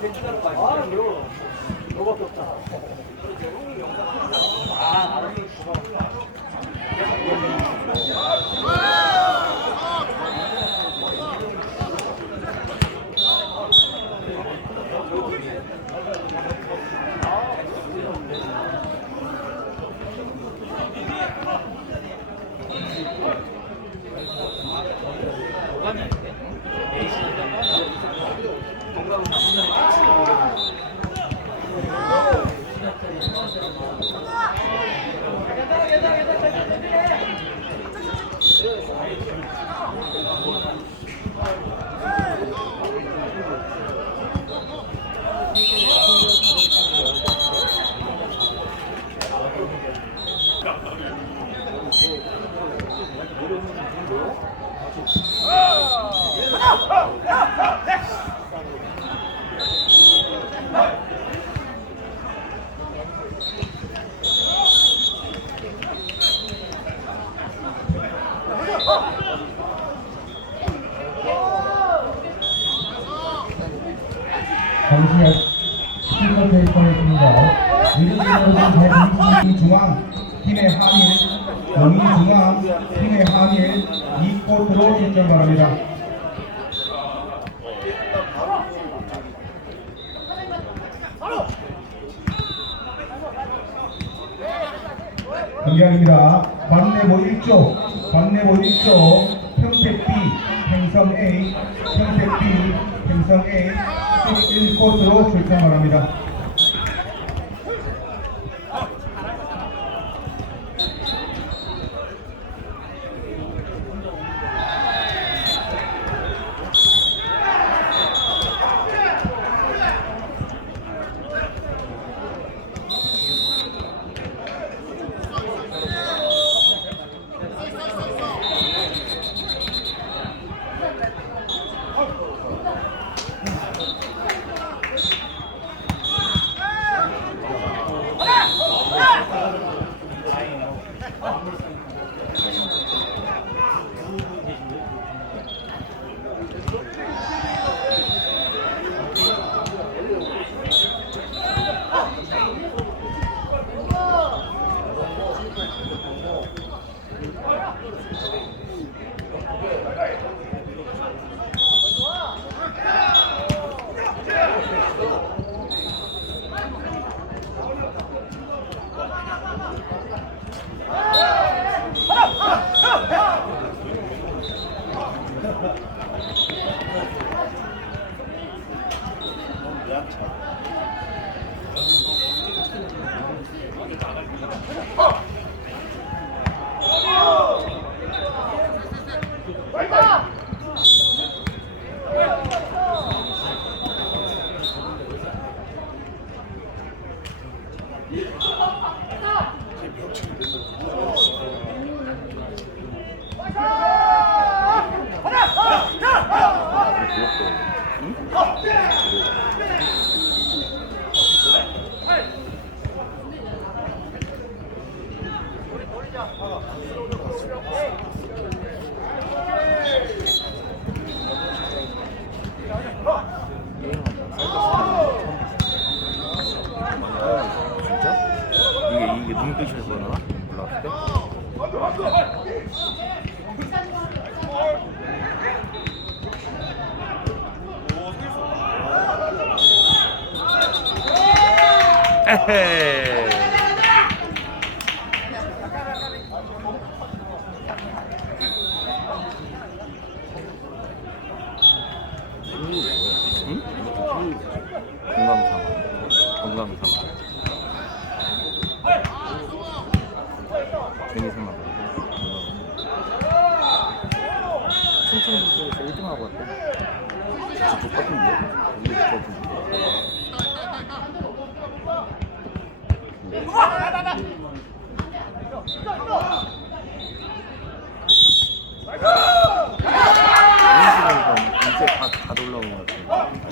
아, 그럼. 너밖에 없잖 의료진 여러분 대한민국 중앙 팀의 한일 영희 중앙 팀의 한일 이 코트로 출전 바랍니다. 경기합니다. 반내보 1조, 반내보 1조, 평택 B, 행성 A, 평택 B, 행성 A, 11코트로 출전 바랍니다. 눈빛에서 그러나? 올라왔을 때? 에헤이. 응? 건강삼아. 건강삼아. 괜히 생각 충청도 쪽에서 1등 하고 왔대. 진짜 똑같은데? 우리 똑같은데. 이제 다, 다 올라오는 것 같아. 원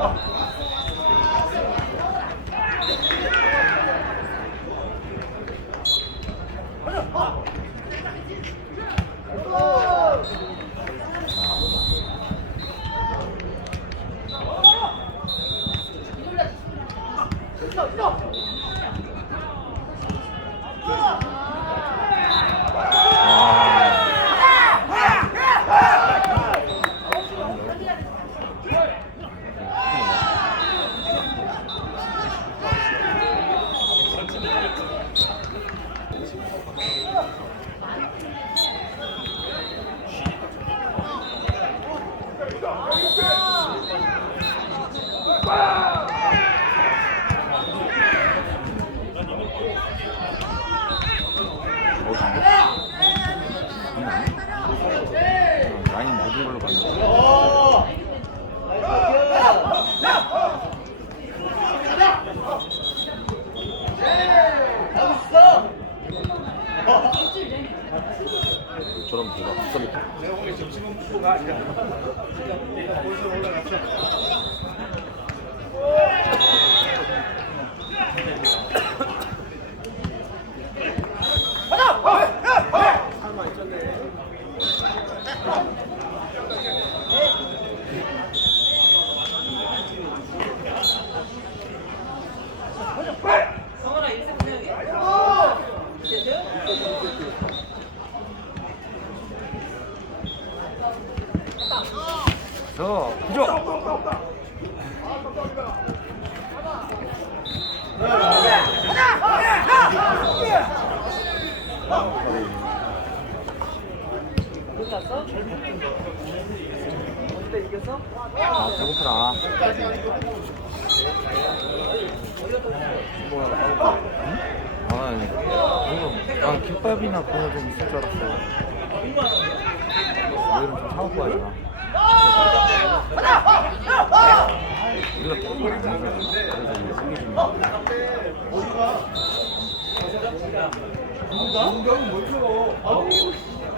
아. 라인 모든 걸로. 잘했어. 저런 뭐가 풋살이 내가 오늘 아니라 그냥 볼수 올라갔어. 배고프다. 아, 이거 아 김밥이나 그런 거좀 있을 줄 알았어. 오늘은 좀 사갖고 가잖아. 우리가 떡볶이 안 먹잖아. 그래서 이게 생기 좀. 못 쳐. 아우, 엔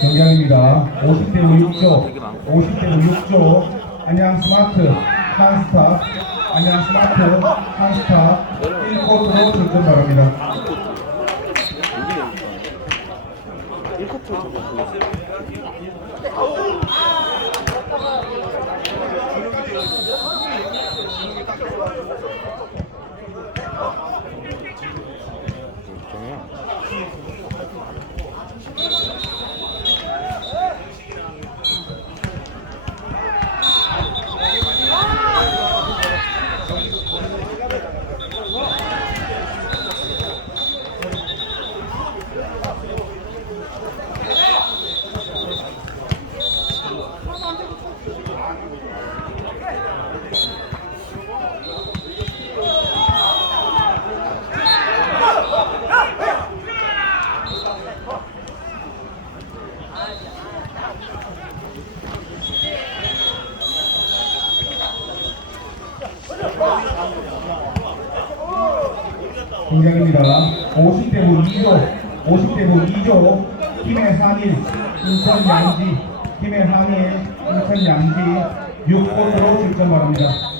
경기입니다. 50대 5 6조, 50대 5 6조, 안양 스마트, 한스타, 안양 스마트, 한스타, 1코트로 출전 바랍니다. 여기 여기 1커트 저거 보고 정해요. 공장입니다. 50대 5 2조, 50대 5 2조, 팀의 한일, 인천 양지, 팀의 한일, 인천 양지, 6코트로 출전 바랍니다.